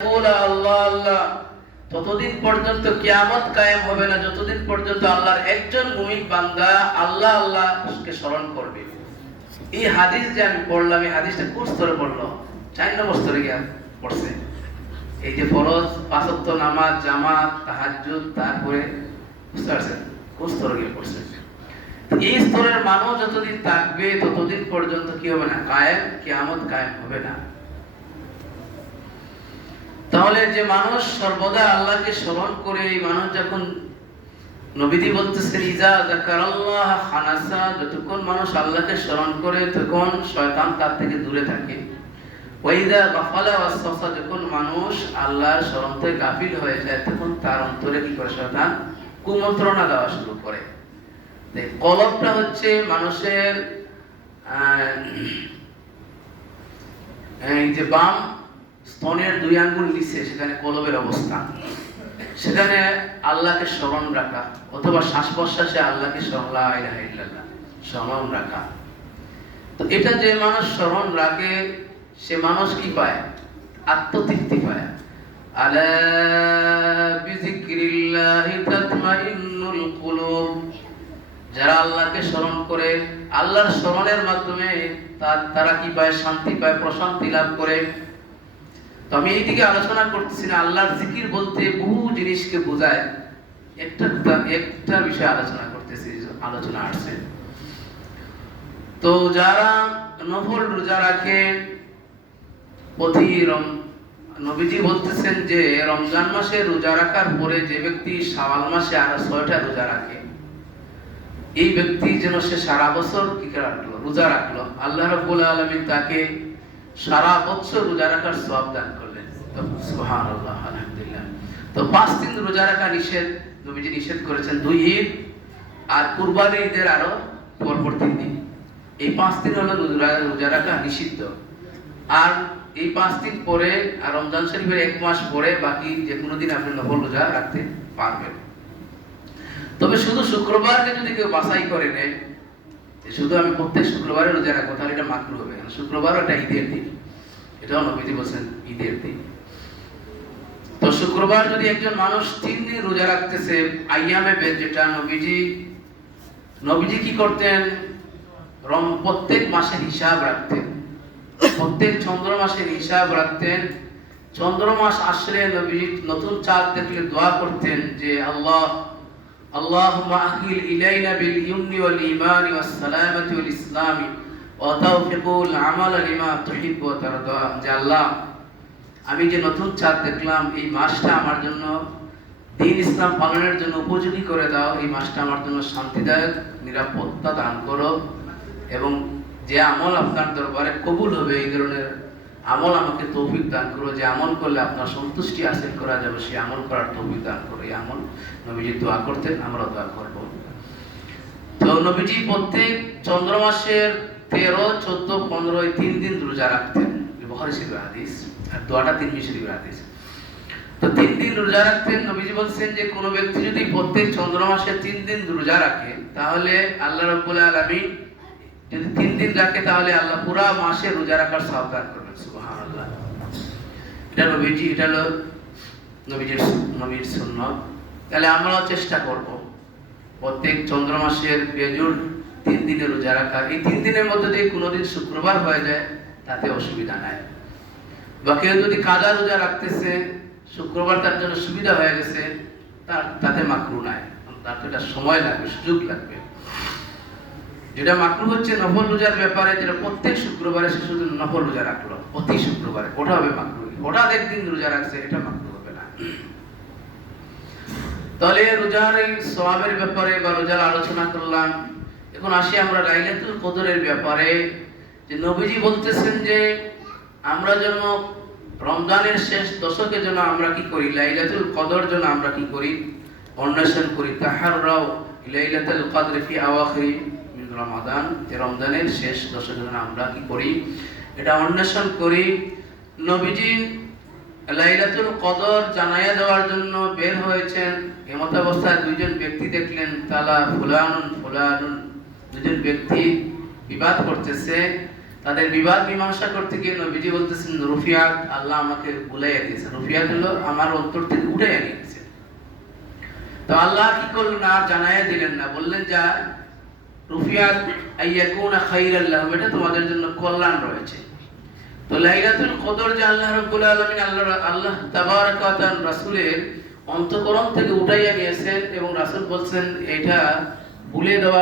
আল্লাহ আল্লাহ, ততদিন পর্যন্ত কিয়ামত কায়েম হবে না যতদিন পর্যন্ত আল্লাহর একজন মুমিন বান্দা আল্লাহ আল্লাহকে স্মরণ করবে। এই হাদিস যে আমি পড়লাম, এই হাদিসটা কোন স্তরে পড়লো? 4 নম্বর স্তরে গিয়ে পড়ছে। এই যে ফরজ 5 ওয়াক্ত নামাজ, জামাত, তাহাজ্জুদ, তারপরে বুঝতে পারছেন কোন স্তরে গিয়ে পড়ছে। এই স্তরের মানুষ যতদিন থাকবে ততদিন পর্যন্ত কি হবে না? কায়েম, কিয়ামত কায়েম হবে না। তাহলে যে মানুষ সর্বদা আল্লাহকে স্মরণ করে, এই মানুষ যখন নবীজি বলতেছেন ইজা যাকারাল্লাহ খানাসা, যতক্ষণ মানুষ আল্লাহকে স্মরণ করে তখন শয়তান তার থেকে দূরে থাকে। ওয়াইদা গাফালা ওয়াসওয়াসা, যখন মানুষ আল্লাহর স্মরণ থেকে গাফিল হয়ে যায় তখন তার অন্তরে কি করে? শয়তান কুমন্ত্রণা দেওয়া শুরু করে। কলবটা হচ্ছে মানুষের এই যে বাম স্তনের 2 আঙ্গুল নিচে, সেখানে কলবের অবস্থান। সেখানে আল্লাহকে স্মরণ রাখা অথবা শ্বাস প্রশ্বাসে আল্লাহকে স্মরণ রাখা। তো এটা যে মানুষ স্মরণ রাখে সে মানুষ কি পায়? আত্মতৃপ্তি পায়। আলা বিযিকরিল্লাহি তাতমাইন্নুল কুলুব, যারা আল্লাহকে স্মরণ করে, আল্লাহর স্মরণের মাধ্যমে তারা কি পায়? শান্তি পায়, প্রশান্তি লাভ করে। তো আমি এইদিকে আলোচনা করতেছি না, আল্লাহর জিকির বলতে বহু জিনিসকে বোঝায়। একটা বিষয় আলোচনা করতেছি, আলোচনা আসছে। তো যারা নফল রোজা রাখে, নবীজি বলতেছেন যে রমজান মাসে রোজা রাখার পরে যে ব্যক্তি শাওয়াল মাসে আরো 6টা রোজা রাখে, এই ব্যক্তি যেন সে সারা বছর কি রাখলো? রোজা রাখলো। আল্লাহ রাব্বুল আলামিন তাকে সারা বছর রোজা রাখার সওয়াব দান করলেন। সুবহানাল্লাহ, আলহামদুলিল্লাহ। তো 5 দিন রোজা রাখা নিষেধ, নবীজি নিষেধ করেছেন। 2 ঈদ আর কুরবানি ঈদের আরো পরপর 3 দিন। এই 5 দিন হলো রোজা রাখা নিষিদ্ধ। আর এই 5 দিন পরে আর রমজান শরীফের 1 মাস পরে বাকি যে কোনো দিন আপনি নফল রোজা রাখতে পারবেন। তবে শুধু শুক্রবারকে যদি কেউ বাছাই করে নেয়, শুধু আমি প্রত্যেক শুক্রবারে রোজা রাখবো, তাহলে এটা মাকরু হবে। শুক্রবারও একটা ঈদের দিন, এটাও নবীজি বলছেন ঈদের দিন। তো শুক্রবার যদি একজন মানুষ 3 দিন রোজা রাখতেছে, আইয়ামে বেদ, যেটা নবীজি কি করতেন? প্রত্যেক মাসের হিসাব রাখতেন, প্রত্যেক চন্দ্র মাসের হিসাব রাখতেন। চন্দ্র মাস আসলে নবীজি নতুন চাঁদ দেখলে দোয়া করতেন যে আল্লাহুম্মা আহিল ইলাইনা বিল ইমনি ওয়াল ঈমানি ওয়াস সালামাতি ওয়াল ইসলামি ওয়া তাওফিকুল আমাল লিমা তুহিব্বু ওয়া তারদা। যে আল্লাহ, আমি যে নতুন চাঁদ দেখলাম, এই মাসটা আমার জন্য দ্বীন ইসলাম পালনের জন্য উপযোগী করে দাও। এই মাসটা আমার জন্য শান্তিদায়ক, নিরাপত্তা দান করো, এবং যে আমল আপনার দরবারে কবুল হবে এই ধরনের আমল আমাকে তৌফিক দান করো। যে আমল করলে আপনার সন্তুষ্টি হাসিল করা যাবে সেই আমল করার তৌফিক দান করো। এই আমল নবীজি দোয়া করতেন, আমরা দোয়া করব। তো নবীজি প্রত্যেক চন্দ্র মাসের 13, 14, 15 এই 3 দিন রোজা রাখতেন। বুখারী শরীফের হাদিস, আর দোয়াটা তিরমিজি শরীফের হাদিস। তো 3 দিন রোজা রাখতেন। নবীজি বলছেন যে কোনো ব্যক্তি যদি প্রত্যেক চন্দ্র মাসে 3 দিন রোজা রাখে, তাহলে আল্লাহ রাব্বুল আলামিন যদি 3 দিন রাখে, তাহলে আল্লাহ পুরা মাসে রোজা রাখার সওয়াব দান করবেন। সুবহানাল্লাহ। এটা হলো নবীর সুন্নাত। তাহলে আমরাও চেষ্টা করব প্রত্যেক চন্দ্র মাসের বেজুর 3 দিনে রোজা রাখার। এই 3 দিনের মধ্যে যদি কোনোদিন শুক্রবার হয়ে যায় তাতে অসুবিধা নাই। বা কেউ যদি কাজা রোজা রাখতেছে, শুক্রবার তার জন্য সুবিধা হয়ে গেছে, তাতে মাকরু নাই। তার তো এটা সময় লাগবে, সুযোগ লাগবে। যেটা মাকরু হচ্ছে নফল রোজার ব্যাপারে, যেটা প্রত্যেক শুক্রবারে সে শুধু নফল রোজা রাখলো প্রতি শুক্রবারে, ওটা হবে মাকরু। হঠাৎ একদিন রোজা রাখছে, এটা মাকরু হবে না। তাহলে রোজার এই সওয়াবের ব্যাপারে বা রোজার আলোচনা করলাম। এখন আসি আমরা লাইলাতুল কদরের ব্যাপারে। যে নবীজি বলতেছেন যে আমরা যেন রমজানের শেষ দশকে যেন আমরা কি করি? লাইলাতুল কদর যেন আমরা কি করি? অন্বেষণ করি। তাহাররাও লাইলাতুল কদর ফি আওয়াখিরি মিন রমাদান, যে রমজানের শেষ দশকে যেন আমরা কি করি? এটা অন্বেষণ করি। নবীজি লাইলাতুল কদর জানাইয়া দেওয়ার জন্য বের হয়েছেন। এমত অবস্থায় 2 জন ব্যক্তি দেখলেন, তালা ফুলানুন, 2 জন ব্যক্তি বিবাদ করতেছে। তাদের বিবাদ মীমাংসা করতে গিয়ে নবীজি বলতেছেন রুফিয়াত, আল্লাহ আমাকে ভুলাইয়া দিয়েছেন। রুফিয়াত হলো আমার অন্তর থেকে উঠাইয়া নিয়েছে। তো আল্লাহ কি করলেন, আর জানাইয়া দিলেন না, বললেন যা রুফিয়াত আইয়াকুনা খাইরাল লাহুম, এটা তোমাদের জন্য কল্যাণ রয়েছে। তো লাইলাতুল কদর যে আল্লাহ রাব্বুল আলামিন আল্লাহ তাবারাক ওয়া তাআলা রাসূলের অন্তঃকরণ থেকে উঠাইয়া নিয়েছেন এবং রাসূল বলছেন এটা ভুলে দেওয়ার